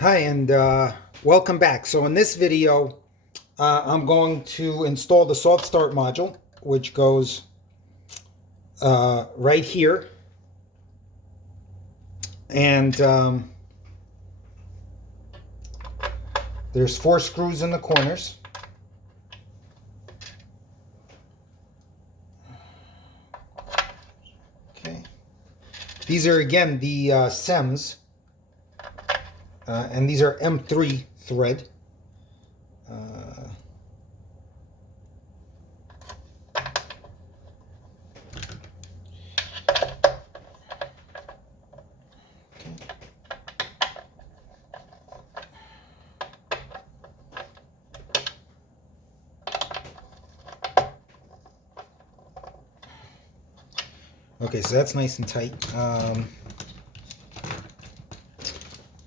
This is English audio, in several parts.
Hi, and welcome back. So in this video, I'm going to install the soft start module, which goes right here. And there's 4 screws in the corners. Okay. These are, again, the SEMs. And these are M3 thread. Okay, so that's nice and tight.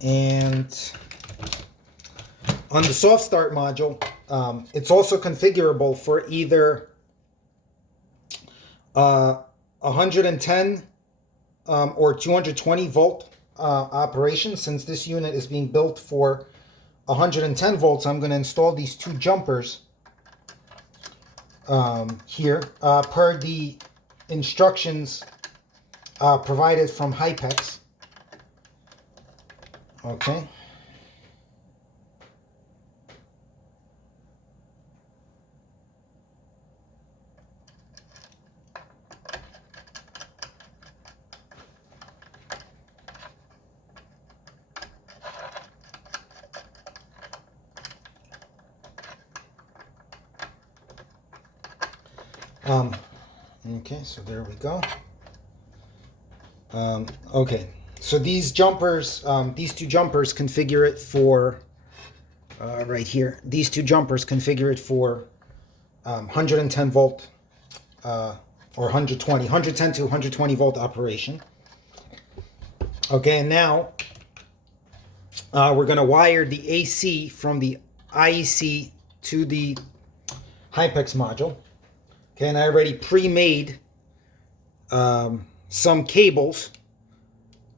And on the soft start module, it's also configurable for either 110 or 220 volt operation. Since this unit is being built for 110 volts, I'm going to install these 2 jumpers here per the instructions provided from Hypex. Okay. Okay, so there we go. Okay, so these jumpers, these 2 jumpers configure it for, right here, these 2 jumpers configure it for 110 volt or 110 to 120 volt operation. Okay, and now we're going to wire the AC from the IEC to the Hypex module. Okay, and I already pre-made some cables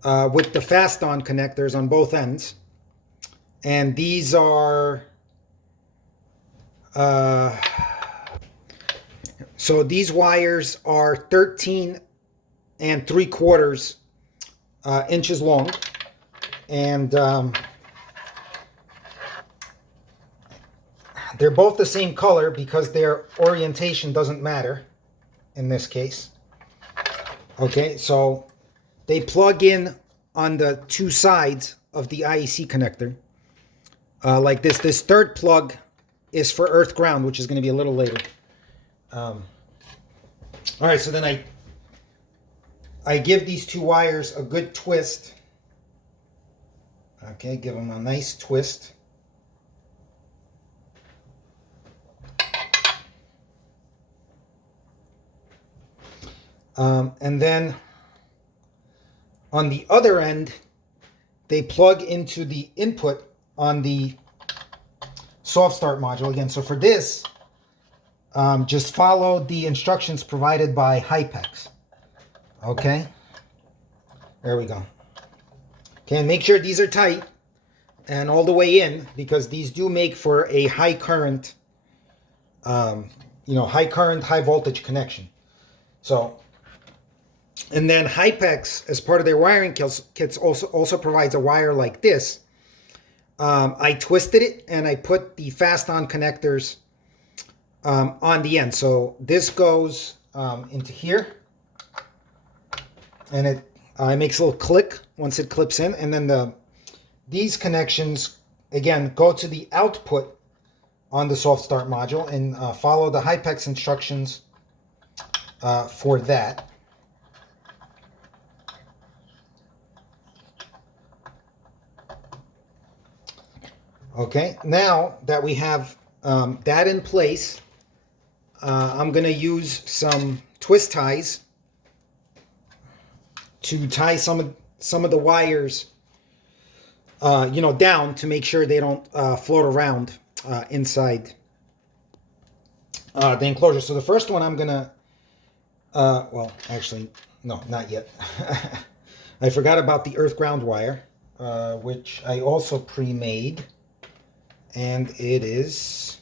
with the fast-on connectors on both ends. And these are, so these wires are 13 3/4 inches long. And they're both the same color because their orientation doesn't matter in this case. Okay, so they plug in on the 2 sides of the IEC connector like this. This third plug is for earth ground, which is going to be a little later. All right, so then I give these 2 wires a good twist. Okay, give them a nice twist. And then on the other end, they plug into the input on the soft start module again. So for this, just follow the instructions provided by Hypex. Okay, there we go. Okay, and make sure these are tight and all the way in, because these do make for a high current, high current, high voltage connection. So, and then Hypex, as part of their wiring kits, also provides a wire like this. I twisted it and I put the fast-on connectors on the end. So this goes into here, and it makes a little click once it clips in. And then these connections, again, go to the output on the soft start module, and follow the Hypex instructions for that. Okay, now that we have that in place, I'm going to use some twist ties to tie some of the wires, down, to make sure they don't float around inside the enclosure. So the first one I'm going to, well, actually, no, not yet. I forgot about the earth ground wire. which I also pre-made, and it is...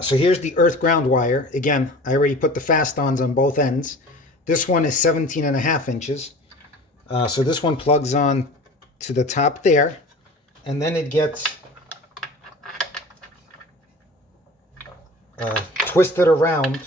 so here's the earth ground wire. Again, I already put the fast-ons on both ends. This one is 17.5 inches. So this one plugs on to the top there, and then it gets twisted around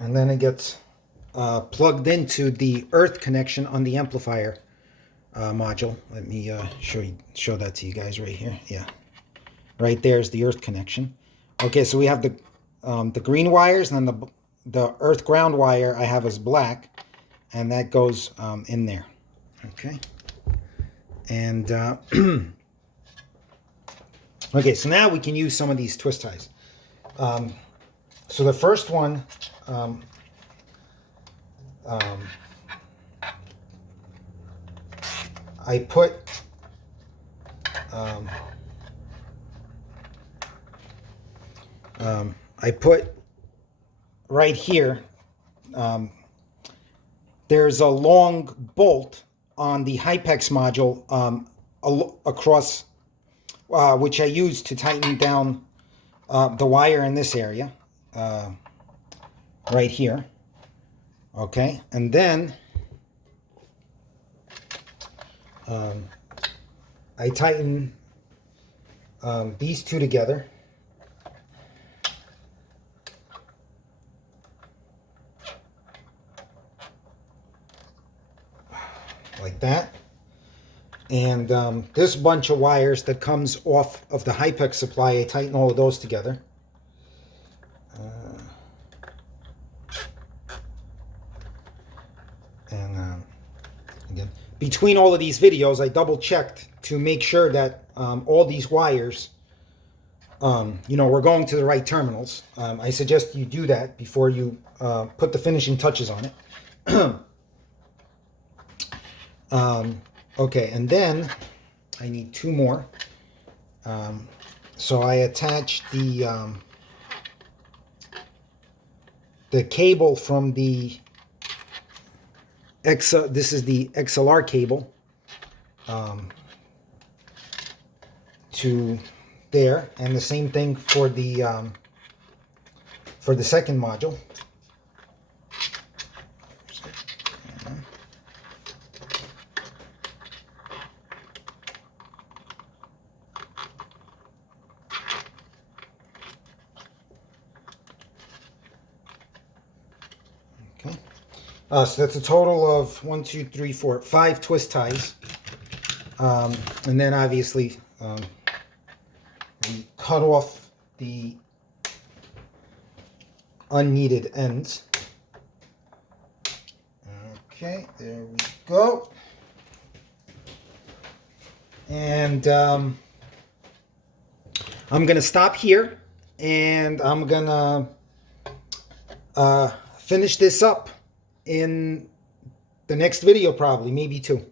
and then it gets plugged into the earth connection on the amplifier module. Let me show that to you guys right here. Yeah, right there is the earth connection. Okay, so we have the green wires, and then the earth ground wire I have as black, and that goes in there. Okay, and okay, so now we can use some of these twist ties. So the first one, I put right here, there's a long bolt on the Hypex module across, which I use to tighten down the wire in this area, right here. Okay, and then I tighten these two together. Like that. And this bunch of wires that comes off of the Hypex supply, I tighten all of those together. Again, between all of these videos, I double checked to make sure that all these wires, you know, we're going to the right terminals. I suggest you do that before you put the finishing touches on it. Okay, and then I need two more. So I attach the cable from the this is the XLR cable to there, and the same thing for the second module. Okay. So that's a total of 1, 2, 3, 4, 5 twist ties. And then obviously we cut off the unneeded ends. Okay, there we go. And I'm going to stop here, and I'm going to finish this up in the next video, probably, maybe 2.